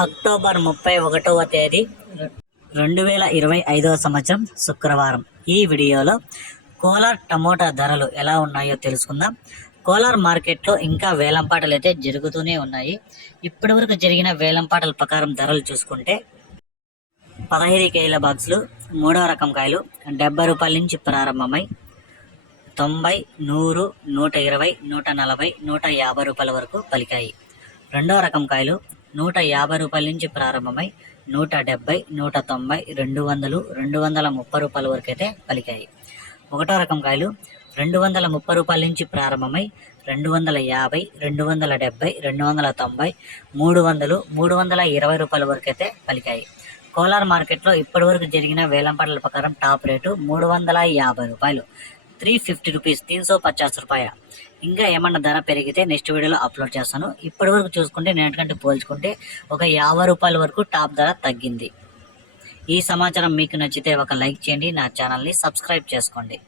October 31వ తేదీ 2025 సంవత్సరం శుక్రవారం. ఈ వీడియోలో కోలార్ టమోటా ధరలు ఎలా ఉన్నాయో తెలుసుకుందాం. కోలార్ మార్కెట్లో ఇంకా వేలంపాటలు అయితే జరుగుతూనే ఉన్నాయి. ఇప్పటి వరకు జరిగిన వేలంపాటల ప్రకారం ధరలు చూసుకుంటే 15 కేజీల బాక్సులు మూడవ రకం కాయలు 70 రూపాయల నుంచి ప్రారంభమై 90, 100, 120, 140, 150 రూపాయల వరకు పలికాయి. రెండవ రకం కాయలు 150 రూపాయల నుంచి ప్రారంభమై 170, 190, 200, 230 రూపాయల వరకు అయితే పలికాయి. ఒకటో రకం కాయలు 230 రూపాయల నుంచి ప్రారంభమై 250, 270, 290, 300, 320 రూపాయల వరకు అయితే పలికాయి. కోలార్ మార్కెట్లో ఇప్పటి వరకు జరిగిన వేలంపాటల ప్రకారం టాప్ రేటు 350 రూపాయలు, 350 రూపీస్, 350 రూపాయ. ఇంకా ఏమన్నా ధర పెరిగితే నెక్స్ట్ వీడియోలో అప్లోడ్ చేస్తాను. ఇప్పటి వరకు చూసుకుంటే నేటికంటే పోల్చుకుంటే ఒక 50 రూపాయల వరకు టాప్ ధర తగ్గింది. ఈ సమాచారం మీకు నచ్చితే ఒక లైక్ చేయండి, నా ఛానల్ని సబ్స్క్రైబ్ చేసుకోండి.